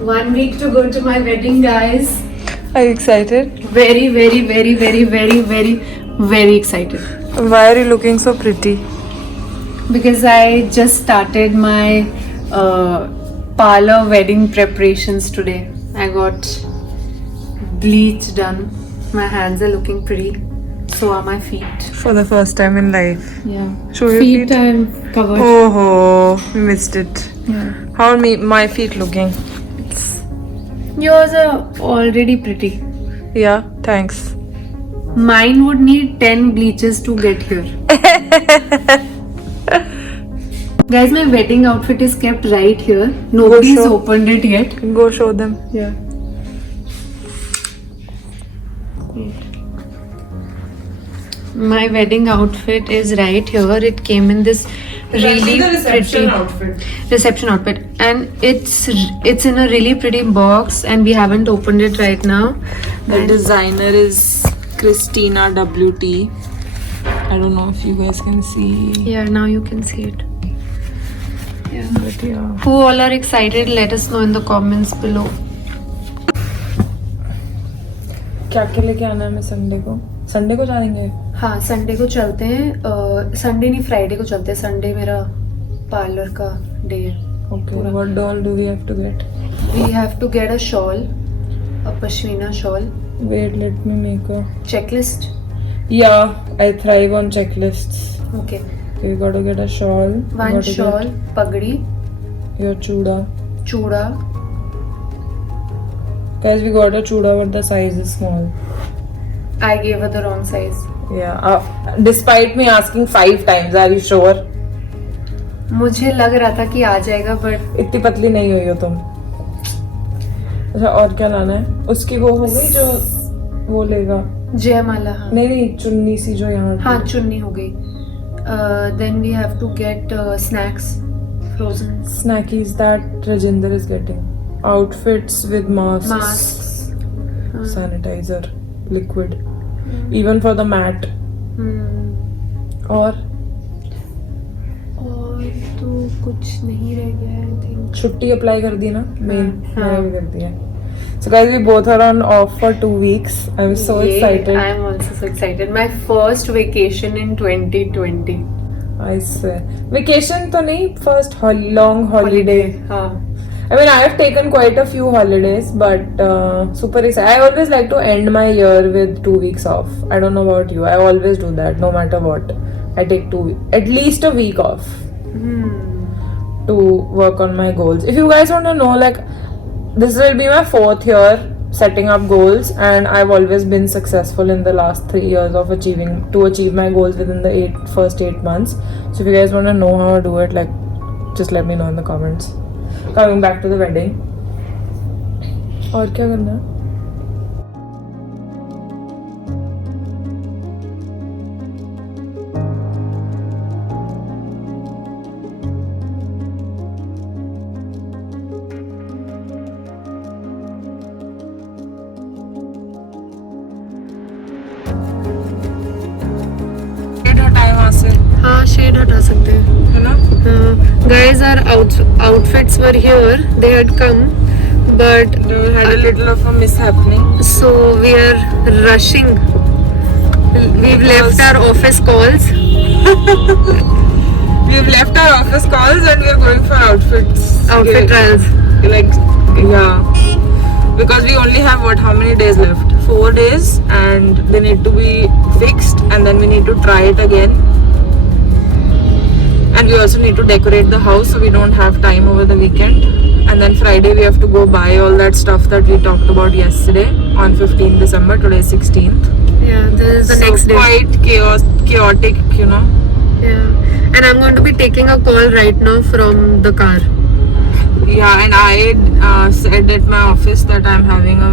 1 week to go to my wedding, guys. Are you excited? Very, very, very, very, very, very, very excited. Why are you looking so pretty? Because I just started my parlor wedding preparations today. I got bleach done. My hands are looking pretty. So are my feet. For the first time in life. Yeah. Show your feet. I'm covered. Oh, we missed it. Yeah. How are my feet looking? Yours are already pretty. Yeah, thanks. Mine would need 10 bleaches to get here. Guys, my wedding outfit is kept right here. Nobody's show. opened it yet. Go show them. Yeah. My wedding outfit is right here. It came in this really pretty outfit. reception outfit, and it's in a really pretty box, and we haven't opened it right now. The designer is Christina WT. I don't know if you guys can see. Yeah, now you can see it. Yeah. But yeah. Who all are excited? Let us know in the comments below. क्या क्या लेके आना है मैं Sunday को जा देंगे. हाँ, संडे को चलते हैं. संडे नहीं, फ्राइडे को चलते हैं. संडे मेरा पार्लर का डे है. Okay, what doll do we have to get? We have to get a shawl, a pashmina shawl. Wait, let me make a Checklist. Yeah, I thrive on checklists. Okay. You gotta get a shawl. One shawl, pagdi, Your chuda. chuda. Guys, we got a chuda, but the size is small. I gave her the wrong size. Yeah. Despite me asking 5 times, are you sure? मुझे लग रहा था कि आ जाएगा, but इतनी पतली नहीं हुई हो तुम. अच्छा, और क्या लाना है? उसकी वो हो गई जो वो लेगा. जयमाला. हाँ. नहीं, चुन्नी सी जो यहाँ. हाँ, चुन्नी हो गई. Then we have to get snacks, frozen Snackies that Rajinder is getting. Outfits with masks. Sanitizer, liquid. Even for the mat. और तो कुछ नहीं रह गया है. I think. छुट्टी अप्लाई कर दी ना. मेन हाँ. मैंने भी कर दिया. So guys, we both are on off for 2 weeks. I'm so excited. I am also so excited. My first vacation in 2020. I swear. Vacation तो नहीं, first long holiday. हाँ. I mean, I have taken quite a few holidays, but super excited. I always like to end my year with 2 weeks off. I don't know about you. I always do that, no matter what. I take at least a week off to work on my goals. If you guys want to know, like, this will be my 4th year setting up goals, and I've always been successful in the last 3 years of achieve my goals within the first 8 months. So if you guys want to know how to do it, like, just let me know in the comments. Coming back to the wedding. और क्या करना है? हाँ, shade हटा सकते हैं. है ना? Guys, our outfits were here. They had come, but We had a little of a mishappening. so we are rushing. We've left our office calls. We've left our office calls and we're going for outfit Trials. Like, yeah. Because we only have how many days left? 4 days, and they need to be fixed, and then we need to try it again. And we also need to decorate the house, so we don't have time over the weekend. And then Friday we have to go buy all that stuff that we talked about yesterday on 15th December. Today is 16th. Yeah, this is the So next day. quite chaotic, you know. Yeah, and I'm going to be taking a call right now from the car. Yeah, and I said at my office that I'm having a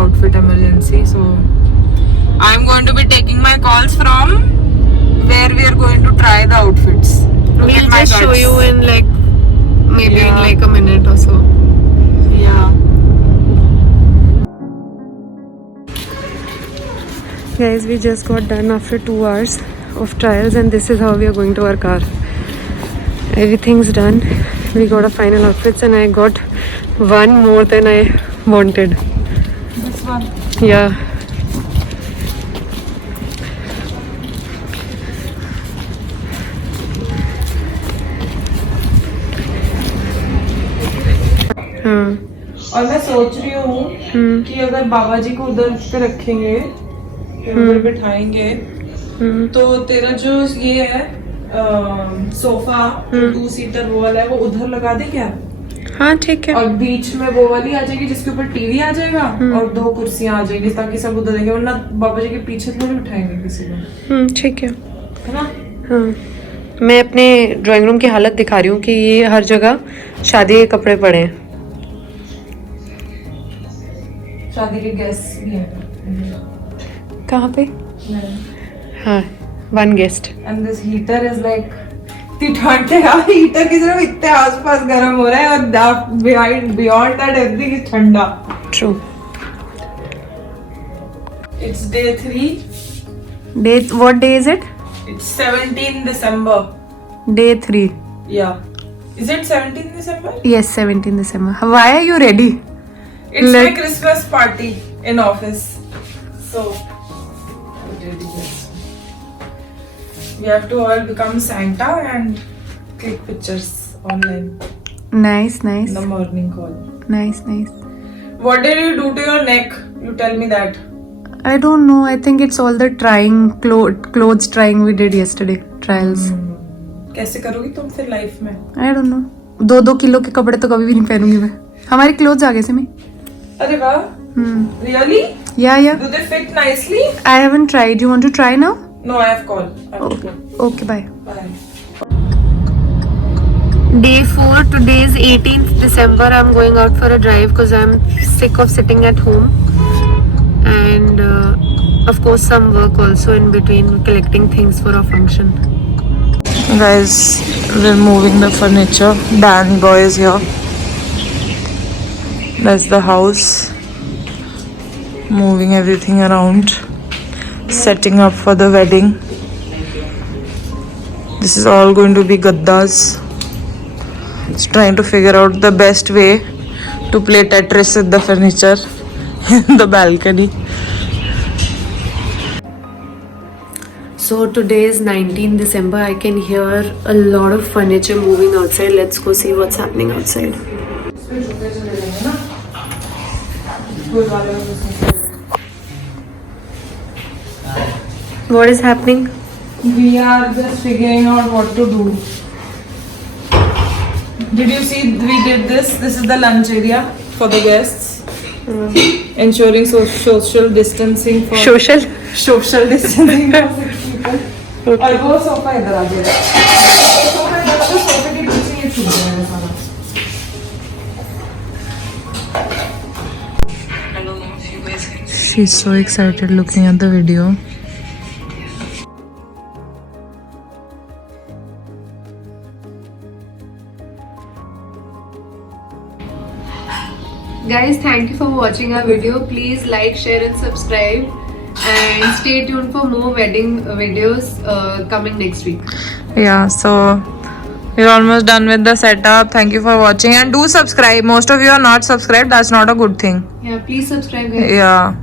outfit emergency. So I'm going to be taking my calls from where we are going to try the outfits. We'll just show you in like maybe in like a minute or so. Yeah. Guys, we just got done after 2 hours of trials, and this is how we are going to our car. Everything's done. We got our final outfits and I got one more than I wanted. This one. Yeah. हाँ. और मैं सोच रही हूँ कि अगर बाबा जी को उधर पे रखेंगे, उधर बिठाएंगे, तो तेरा जो ये है सोफा 2 सीटर वो वाला है, वो उधर लगा दे क्या? हाँ ठीक है. और बीच में वो वाली आ जाएगी जिसके ऊपर टीवी आ जाएगा और 2 कुर्सियां आ जाएगी ताकि सब उधर देखें, वरना बाबा जी के पीछे थोड़ी बिठाएंगे किसी को. ठीक है. है ना? हाँ. मैं अपने ड्राइंग रूम की हालत दिखा रही हूँ कि ये हर जगह शादी के कपड़े पड़े हैं. शादी के गेस्ट भी हैं. कहाँ पे? हाँ, 1 guest. And this heater is like इतनी ठंड है यार, हीटर की तरफ इतने आसपास गर्म हो रहा है और beyond that everything is ठंडा. True. It's day 3. What day is it? It's 17 December. Day 3. Yeah. Is it 17 December? Yes, 17 December. Why are you ready? It's my Christmas party in office. So we have to all become Santa and click pictures online. Nice. In the morning call. Nice. What did you do to your neck? You tell me that. I don't know. I think it's all the trying clothes trying we did yesterday. Trials. कैसे करोगी तुम फिर life में? I don't know. 2 kilo के कपड़े तो कभी भी नहीं पहनूंगी मैं. हमारे क्लोथ्स आ गए से मैं. अरे वाह. Really? Yeah. Do they fit nicely? I haven't tried. You want to try now? No, I have called. I have to go. Okay, bye. Bye. Day 4. Today is 18th December. I'm going out for a drive because I'm sick of sitting at home. And of course some work also in between, collecting things for our function. Guys, we're moving the furniture. Dan boy is here. That's the house. Moving everything around. Setting up for the wedding. This is all going to be gaddas. Just trying to figure out the best way to play Tetris with the furniture in the balcony. So today is 19th December. I can hear a lot of furniture moving outside. Let's go see what's happening outside. What is happening? We are just figuring out what to do. Did you see we did this? This is the lunch area for the guests. Ensuring social distancing for social distancing for 6 people. और वो sofa इधर आ गया. Sofa इधर तो सोफे के पीछे ये छूट गया है सारा. She's so excited looking at the video. Guys, thank you for watching our video. Please like, share and subscribe. And stay tuned for more wedding videos coming next week. Yeah, so we're almost done with the setup. Thank you for watching and do subscribe. Most of you are not subscribed. That's not a good thing. Yeah, please subscribe guys. Yeah.